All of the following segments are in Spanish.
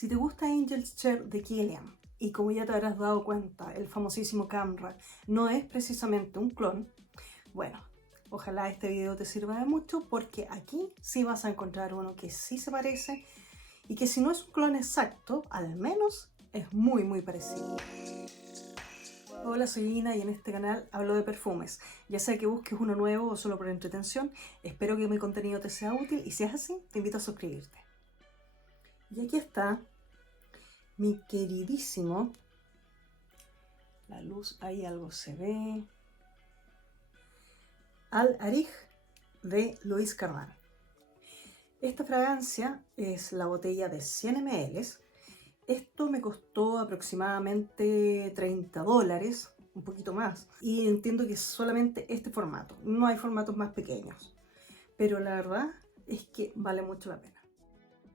Si te gusta Angel's Share de Kilian, y como ya te habrás dado cuenta, el famosísimo Camera no es precisamente un clon, bueno, ojalá este video te sirva de mucho porque aquí sí vas a encontrar uno que sí se parece y que si no es un clon exacto, al menos es muy parecido. Hola, soy Ina y en este canal hablo de perfumes. Ya sea que busques uno nuevo o solo por entretención, espero que mi contenido te sea útil y si es así, te invito a suscribirte. Y aquí está mi queridísimo, la luz, ahí algo se ve, Al Arij de Louis Cardin. Esta fragancia es la botella de 100 ml. Esto me costó aproximadamente $30, un poquito más. Y entiendo que es solamente este formato, no hay formatos más pequeños. Pero la verdad es que vale mucho la pena.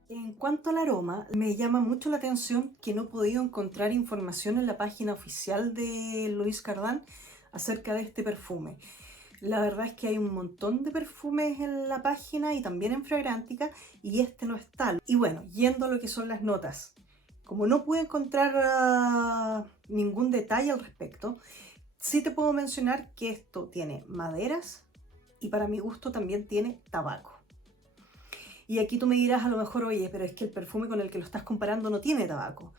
En cuanto al aroma, me llama mucho la atención que no he podido encontrar información en la página oficial de Louis Cardin acerca de este perfume. La verdad es que hay un montón de perfumes en la página y también en Fragrantica y este no está. Y bueno, yendo a lo que son las notas, como no pude encontrar ningún detalle al respecto, sí te puedo mencionar que esto tiene maderas y para mi gusto también tiene tabaco. Y aquí tú me dirás a lo mejor, oye, pero es que el perfume con el que lo estás comparando no tiene tabaco.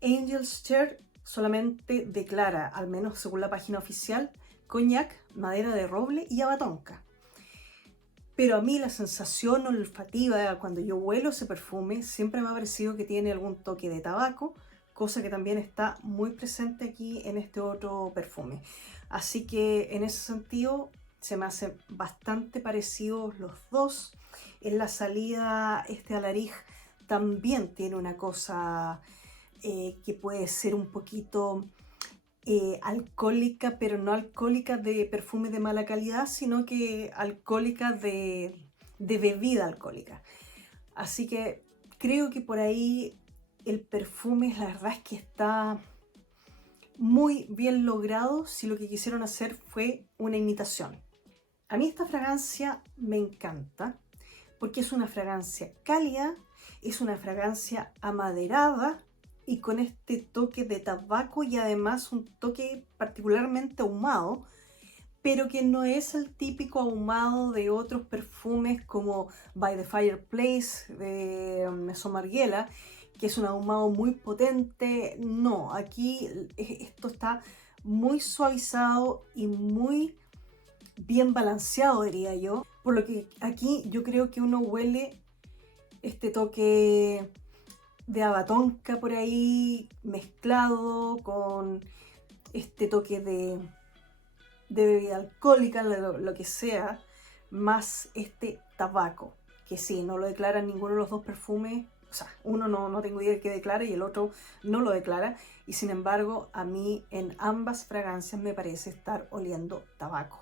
Angel's Share solamente declara, al menos según la página oficial, coñac, madera de roble y abatonca. Pero a mí la sensación olfativa cuando yo huelo ese perfume siempre me ha parecido que tiene algún toque de tabaco, cosa que también está muy presente aquí en este otro perfume. Así que en ese sentido se me hacen bastante parecidos los dos. En la salida este Alarij también tiene una cosa que puede ser un poquito alcohólica, pero no alcohólica de perfume de mala calidad, sino que alcohólica de bebida alcohólica. Así que creo que por ahí el perfume, la verdad es que está muy bien logrado si lo que quisieron hacer fue una imitación. A mí esta fragancia me encanta porque es una fragancia cálida, es una fragancia amaderada y con este toque de tabaco y además un toque particularmente ahumado, pero que no es el típico ahumado de otros perfumes como By the Fireplace de Maison Margiela, que es un ahumado muy potente. No, aquí esto está muy suavizado y muy bien balanceado, diría yo. Por lo que aquí yo creo que uno huele este toque de abatonca por ahí mezclado con este toque de bebida alcohólica, lo que sea, más este tabaco, que sí, no lo declaran ninguno de los dos perfumes. O sea, uno no tengo idea de qué declara y el otro no lo declara. Y sin embargo, a mí en ambas fragancias me parece estar oliendo tabaco.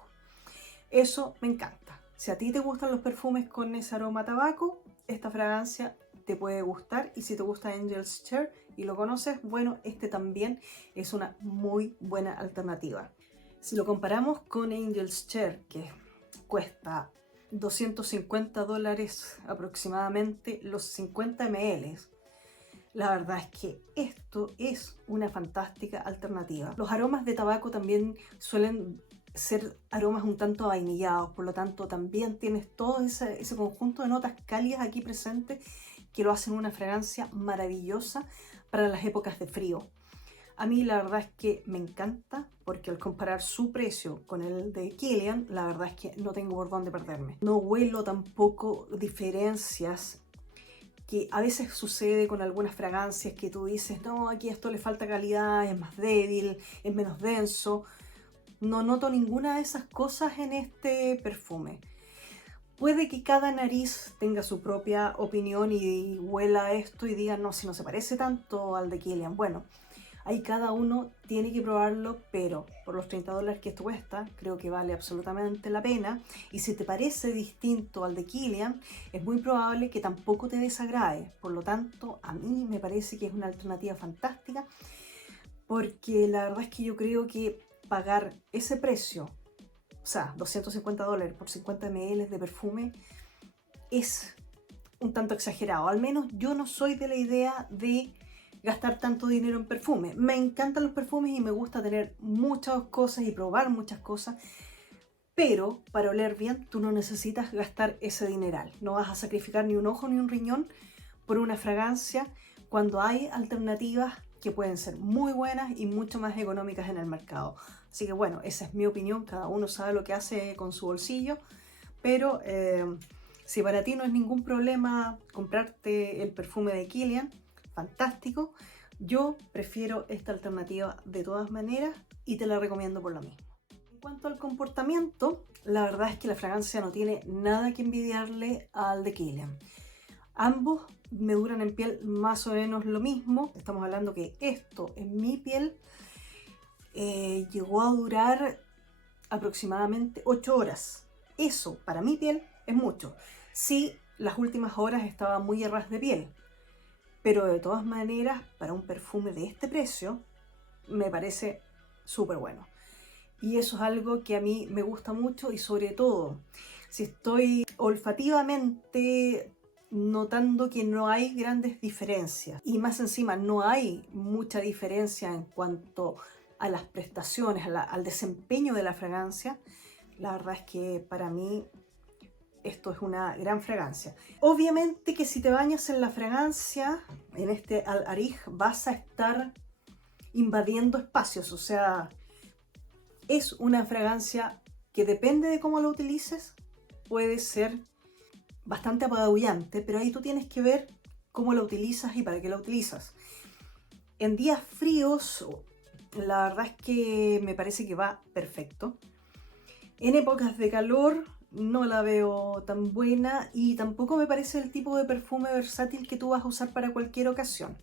Eso me encanta. Si a ti te gustan los perfumes con ese aroma a tabaco, esta fragancia te puede gustar. Y si te gusta Angel's Share y lo conoces, bueno, este también es una muy buena alternativa. Si lo comparamos con Angel's Share, que cuesta $250 aproximadamente los 50 ml, la verdad es que esto es una fantástica alternativa. Los aromas de tabaco también suelen ser aromas un tanto vainillados, por lo tanto también tienes todo ese conjunto de notas cálidas aquí presentes que lo hacen una fragancia maravillosa para las épocas de frío. A mí la verdad es que me encanta porque al comparar su precio con el de Kilian, la verdad es que no tengo por dónde perderme. No huelo tampoco diferencias que a veces sucede con algunas fragancias que tú dices, no, aquí esto le falta calidad, es más débil, es menos denso. No noto ninguna de esas cosas en este perfume. Puede que cada nariz tenga su propia opinión y huela esto y diga, no, si no se parece tanto al de Kilian. Bueno, ahí cada uno tiene que probarlo, pero por los $30 que esto cuesta, creo que vale absolutamente la pena. Y si te parece distinto al de Kilian, es muy probable que tampoco te desagrade. Por lo tanto, a mí me parece que es una alternativa fantástica, porque la verdad es que yo creo que pagar ese precio, o sea, $250 por 50 ml de perfume, es un tanto exagerado. Al menos yo no soy de la idea de gastar tanto dinero en perfume. Me encantan los perfumes y me gusta tener muchas cosas y probar muchas cosas, pero para oler bien tú no necesitas gastar ese dineral. No vas a sacrificar ni un ojo ni un riñón por una fragancia cuando hay alternativas que pueden ser muy buenas y mucho más económicas en el mercado. Así que bueno, esa es mi opinión, cada uno sabe lo que hace con su bolsillo, pero si para ti no es ningún problema comprarte el perfume de Kilian, fantástico. Yo prefiero esta alternativa de todas maneras y te la recomiendo por lo mismo. En cuanto al comportamiento, la verdad es que la fragancia no tiene nada que envidiarle al de Kilian. Ambos me duran en piel más o menos lo mismo. Estamos hablando que esto en mi piel llegó a durar aproximadamente 8 horas. Eso para mi piel es mucho. Sí, las últimas horas estaba muy a ras de piel, pero de todas maneras, para un perfume de este precio, me parece súper bueno. Y eso es algo que a mí me gusta mucho y sobre todo, si estoy olfativamente notando que no hay grandes diferencias y más encima no hay mucha diferencia en cuanto a las prestaciones, al desempeño de la fragancia, la verdad es que para mí esto es una gran fragancia. Obviamente que si te bañas en la fragancia, en este Al Arij, vas a estar invadiendo espacios. O sea, es una fragancia que depende de cómo lo utilices, puede ser bastante apabullante, pero ahí tú tienes que ver cómo la utilizas y para qué la utilizas. En días fríos, la verdad es que me parece que va perfecto. En épocas de calor no la veo tan buena y tampoco me parece el tipo de perfume versátil que tú vas a usar para cualquier ocasión.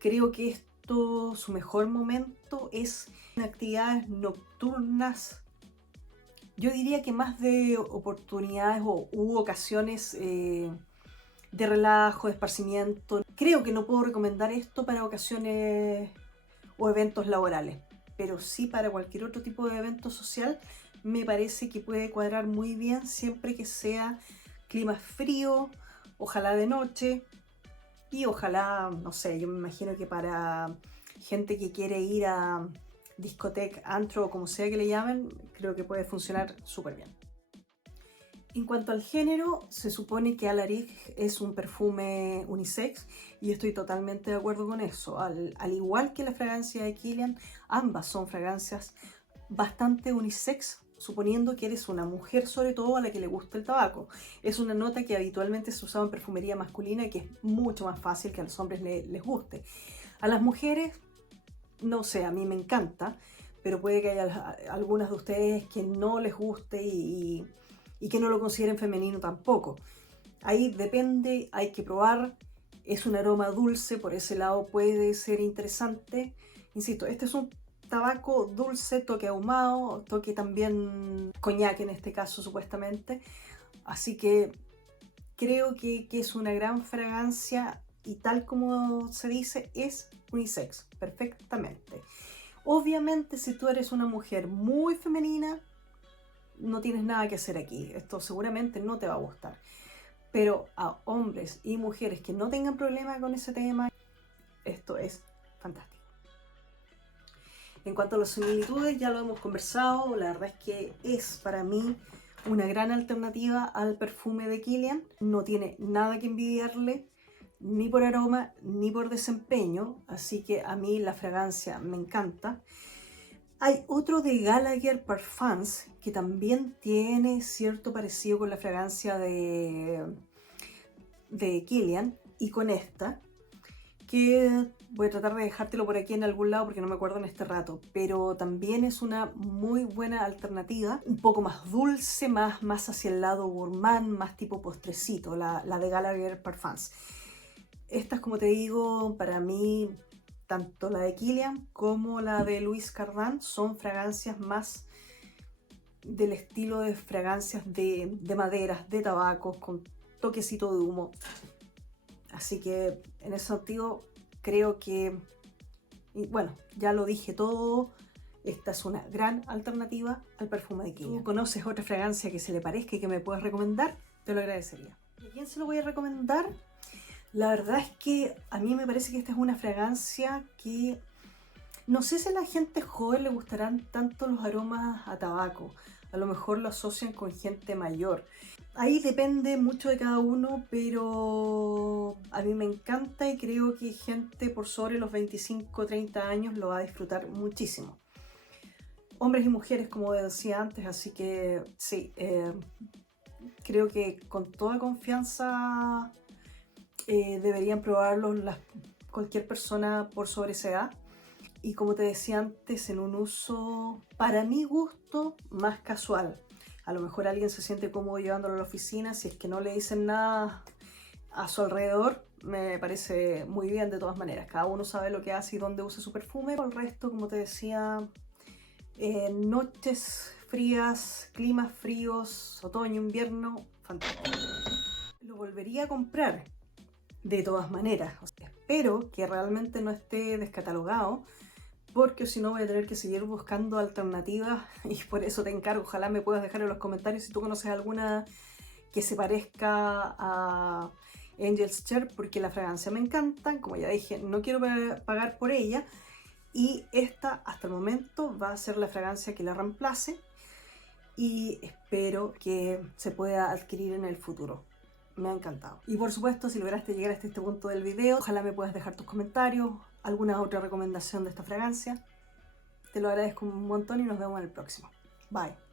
Creo que esto, su mejor momento es en actividades nocturnas. Yo diría que más de oportunidades u ocasiones de relajo, de esparcimiento. Creo que no puedo recomendar esto para ocasiones o eventos laborales, pero sí para cualquier otro tipo de evento social me parece que puede cuadrar muy bien siempre que sea clima frío, ojalá de noche y ojalá, no sé, yo me imagino que para gente que quiere ir a discoteca, antro o como sea que le llamen, creo que puede funcionar súper bien. En cuanto al género, se supone que Al Arij es un perfume unisex y estoy totalmente de acuerdo con eso. Al igual que la fragancia de Kilian, ambas son fragancias bastante unisex, suponiendo que eres una mujer sobre todo a la que le gusta el tabaco. Es una nota que habitualmente se usaba en perfumería masculina y que es mucho más fácil que a los hombres les guste. A las mujeres, no sé, a mí me encanta, pero puede que haya algunas de ustedes que no les guste y que no lo consideren femenino tampoco. Ahí depende, hay que probar. Es un aroma dulce, por ese lado puede ser interesante. Insisto, este es un tabaco dulce, toque ahumado, toque también coñac en este caso supuestamente. Así que creo que es una gran fragancia y tal como se dice, es unisex, perfectamente. Obviamente si tú eres una mujer muy femenina, no tienes nada que hacer aquí, esto seguramente no te va a gustar. Pero a hombres y mujeres que no tengan problema con ese tema, esto es fantástico. En cuanto a las similitudes, ya lo hemos conversado, la verdad es que es para mí una gran alternativa al perfume de Kilian. No tiene nada que envidiarle, ni por aroma, ni por desempeño, así que a mí la fragancia me encanta. Hay otro de Gallagher Parfums que también tiene cierto parecido con la fragancia de Kilian y con esta, que voy a tratar de dejártelo por aquí en algún lado porque no me acuerdo en este rato, pero también es una muy buena alternativa, un poco más dulce, más hacia el lado gourmand, más tipo postrecito, la de Gallagher Parfums. Estas, como te digo, para mí, tanto la de Kilian como la de Louis Cardin son fragancias más del estilo de fragancias de maderas, de tabacos, con toquecito de humo. Así que en ese sentido creo que, bueno, ya lo dije todo, esta es una gran alternativa al perfume de Kilian. ¿Conoces otra fragancia que se le parezca y que me puedas recomendar? Te lo agradecería. quién se lo voy a recomendar? La verdad es que a mí me parece que esta es una fragancia que no sé si a la gente joven le gustarán tanto los aromas a tabaco. A lo mejor lo asocian con gente mayor. Ahí depende mucho de cada uno, pero a mí me encanta y creo que gente por sobre los 25-30 años lo va a disfrutar muchísimo. Hombres y mujeres, como decía antes, así que sí, creo que con toda confianza deberían probarlo cualquier persona por sobre esa edad. Y como te decía antes, en un uso, para mi gusto, más casual. A lo mejor alguien se siente cómodo llevándolo a la oficina, si es que no le dicen nada a su alrededor, me parece muy bien de todas maneras. Cada uno sabe lo que hace y dónde usa su perfume. Por el resto, como te decía, noches frías, climas fríos, otoño, invierno, fantástico. Lo volvería a comprar de todas maneras. O sea, espero que realmente no esté descatalogado, porque si no voy a tener que seguir buscando alternativas y por eso te encargo, ojalá me puedas dejar en los comentarios si tú conoces alguna que se parezca a Angel's Share, porque la fragancia me encanta, como ya dije, no quiero pagar por ella y esta hasta el momento va a ser la fragancia que la reemplace y espero que se pueda adquirir en el futuro. Me ha encantado. Y por supuesto, si lograste llegar hasta este punto del video, ojalá me puedas dejar tus comentarios, alguna otra recomendación de esta fragancia. Te lo agradezco un montón y nos vemos en el próximo. Bye.